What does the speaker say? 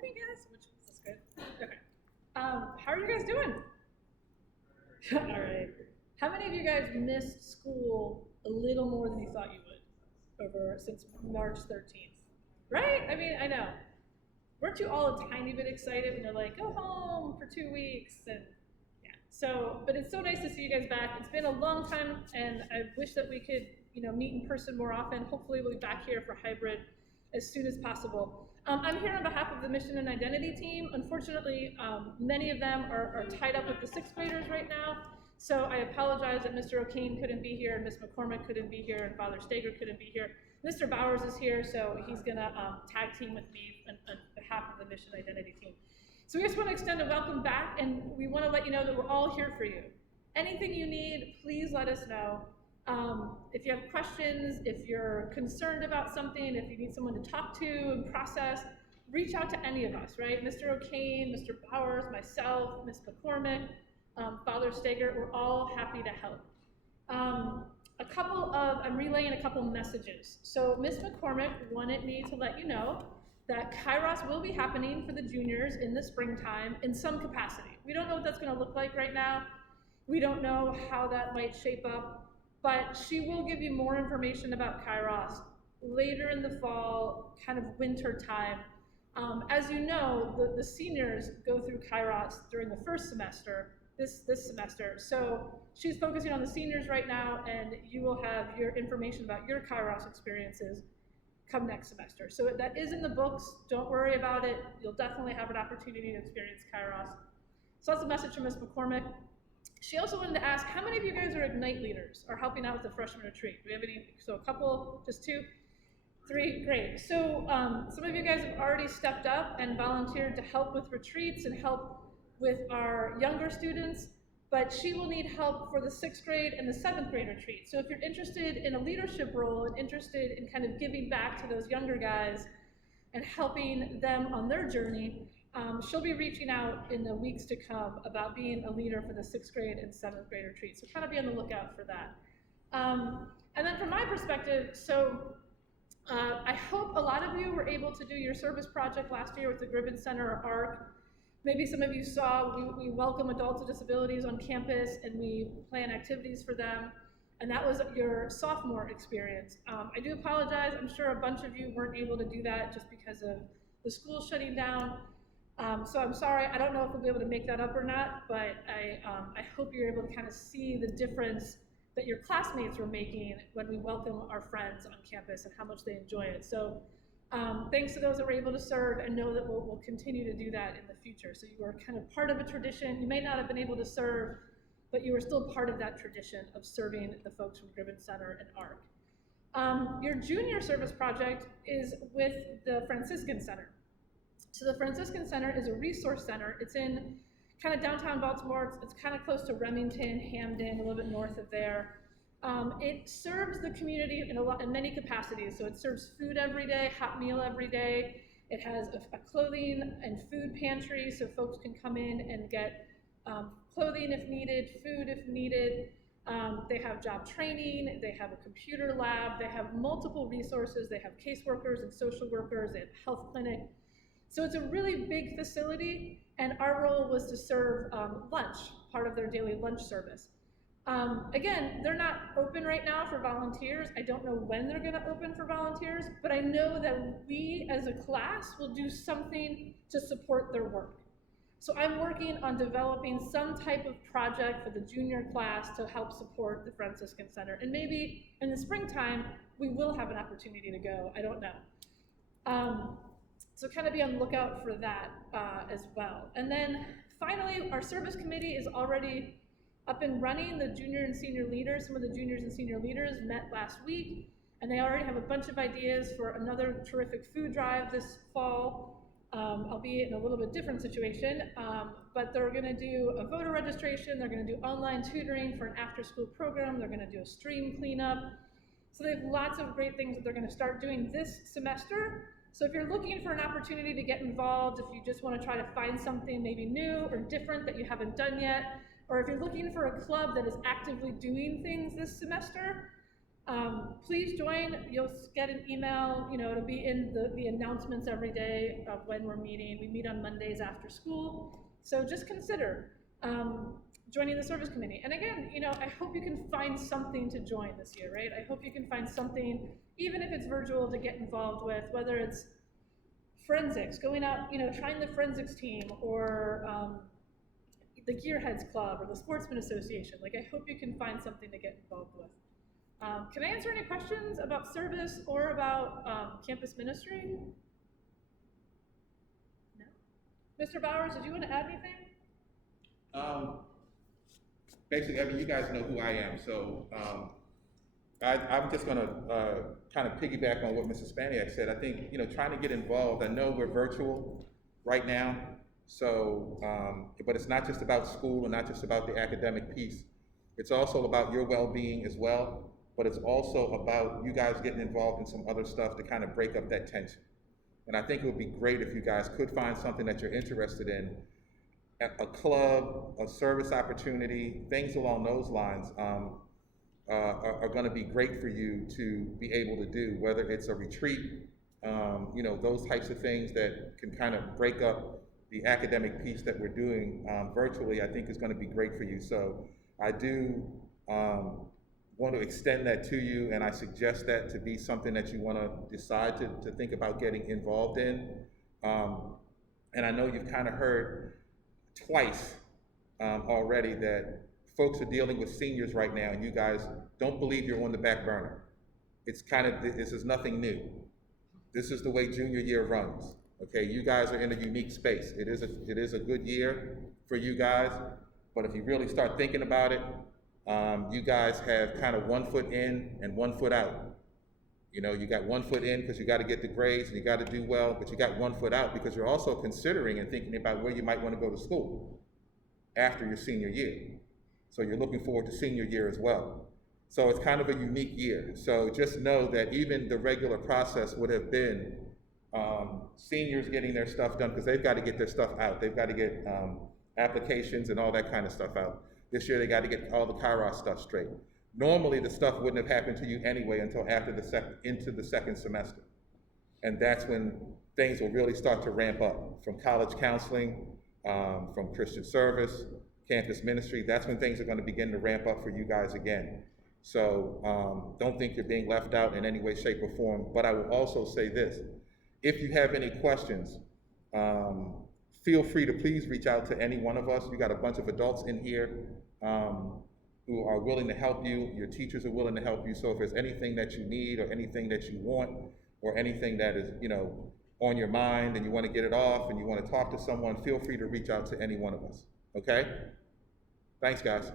morning, guys. Which is this good? Okay. How are you guys doing? All right. How many of you guys missed school a little more than you thought you would over since March 13th? Right? I mean, I know. Weren't you all a tiny bit excited when you're like, go home for 2 weeks? And yeah. So, but it's so nice to see you guys back. It's been a long time, and I wish that we could, meet in person more often. Hopefully, we'll be back here for hybrid as soon as possible. I'm here on behalf of the Mission and Identity team. Unfortunately, many of them are tied up with the sixth graders right now. So I apologize that Mr. O'Kane couldn't be here, and Ms. McCormick couldn't be here, and Father Steger couldn't be here. Mr. Bowers is here, so he's gonna tag team with me on behalf of the Mission Identity team. So we just want to extend a welcome back, and we want to let you know that we're all here for you. Anything you need, please let us know. If you have questions, if you're concerned about something, if you need someone to talk to and process, reach out to any of us, right? Mr. O'Kane, Mr. Bowers, myself, Ms. McCormick, Father Steger, we're all happy to help. I'm relaying a couple messages. So Ms. McCormick wanted me to let you know that Kairos will be happening for the juniors in the springtime in some capacity. We don't know what that's gonna look like right now. We don't know how that might shape up, but she will give you more information about Kairos later in the fall, kind of winter time. As you know, the seniors go through Kairos during the first semester, this semester. So she's focusing on the seniors right now, and you will have your information about your Kairos experiences come next semester. So that is in the books. Don't worry about it. You'll definitely have an opportunity to experience Kairos. So that's a message from Ms. McCormick. She also wanted to ask, how many of you guys are Ignite leaders or helping out with the freshman retreat? Do we have any? So a couple, just two, three, great. So some of you guys have already stepped up and volunteered to help with retreats and help with our younger students, but she will need help for the 6th grade and the 7th grade retreat. So if you're interested in a leadership role and interested in kind of giving back to those younger guys and helping them on their journey, she'll be reaching out in the weeks to come about being a leader for the 6th grade and 7th grade retreat. So kind of be on the lookout for that. And then from my perspective, I hope a lot of you were able to do your service project last year with the Gribbon Center or ARC. Maybe some of you saw we welcome adults with disabilities on campus and we plan activities for them. And that was your sophomore experience. I do apologize. I'm sure a bunch of you weren't able to do that just because of the school shutting down. So I'm sorry, I don't know if we'll be able to make that up or not, but I hope you're able to kind of see the difference that your classmates were making when we welcome our friends on campus and how much they enjoy it. So thanks to those that were able to serve, and know that we'll continue to do that in the future. So you are kind of part of a tradition. You may not have been able to serve, but you are still part of that tradition of serving the folks from Gribbon Center and ARC. Your junior service project is with the Franciscan Center. So the Franciscan Center is a resource center. It's in kind of downtown Baltimore. It's kind of close to Remington, Hamden, a little bit north of there. It serves the community in many capacities. So it serves food every day, hot meal every day. It has a clothing and food pantry, so folks can come in and get clothing if needed, food if needed. They have job training, they have a computer lab, they have multiple resources, they have caseworkers and social workers, they have a health clinic. So it's a really big facility, and our role was to serve lunch, part of their daily lunch service. Again, they're not open right now for volunteers. I don't know when they're gonna open for volunteers, but I know that we as a class will do something to support their work. So I'm working on developing some type of project for the junior class to help support the Franciscan Center. And maybe in the springtime, we will have an opportunity to go, I don't know. So kind of be on the lookout for that as well. And then finally, our service committee is already up and running. The junior and senior leaders, some of the juniors and senior leaders met last week, and they already have a bunch of ideas for another terrific food drive this fall, albeit in a little bit different situation. But they're gonna do a voter registration, they're gonna do online tutoring for an after-school program, they're gonna do a stream cleanup. So they have lots of great things that they're gonna start doing this semester. So if you're looking for an opportunity to get involved, if you just want to try to find something maybe new or different that you haven't done yet, or if you're looking for a club that is actively doing things this semester, Please join. You'll get an email, it'll be in the announcements every day of when we're meeting. We meet on Mondays after school. So just consider joining the service committee. And again, I hope you can find something to join this year, right? I hope you can find something, even if it's virtual, to get involved with, whether it's forensics, going out, trying the forensics team, or the Gearheads Club, or the Sportsman Association. Like, I hope you can find something to get involved with. Can I answer any questions about service or about campus ministry? No? Mr. Bowers, did you want to add anything? Basically, I mean, you guys know who I am, so I'm just going to kind of piggyback on what Mrs. Spaniak said. I think, trying to get involved. I know we're virtual right now, so, but it's not just about school and not just about the academic piece. It's also about your well-being as well. But it's also about you guys getting involved in some other stuff to kind of break up that tension. And I think it would be great if you guys could find something that you're interested in, a club, a service opportunity, things along those lines are going to be great for you to be able to do, whether it's a retreat, those types of things that can kind of break up the academic piece that we're doing virtually, I think is going to be great for you. So I do want to extend that to you, and I suggest that to be something that you want to decide to think about getting involved in. And I know you've kind of heard twice already that folks are dealing with seniors right now, and you guys don't believe you're on the back burner. It's kind of, this is nothing new. This is the way junior year runs. Okay, you guys are in a unique space. It is a good year for you guys, but if you really start thinking about it, you guys have kind of 1 foot in and 1 foot out. You got 1 foot in because you got to get the grades and you got to do well, but you got 1 foot out because you're also considering and thinking about where you might want to go to school after your senior year. So you're looking forward to senior year as well. So it's kind of a unique year. So just know that even the regular process would have been seniors getting their stuff done because they've got to get their stuff out. They've got to get applications and all that kind of stuff out. This year they got to get all the Kairos stuff straight. Normally the stuff wouldn't have happened to you anyway until after into the second semester. And that's when things will really start to ramp up from college counseling, from Christian service, campus ministry. That's when things are going to begin to ramp up for you guys again. So don't think you're being left out in any way, shape, or form. But I will also say this. If you have any questions, feel free to please reach out to any one of us. You got a bunch of adults in here who are willing to help you. Your teachers are willing to help you. So if there's anything that you need or anything that you want or anything that is, on your mind and you want to get it off and you want to talk to someone, feel free to reach out to any one of us. Okay? Thanks, guys.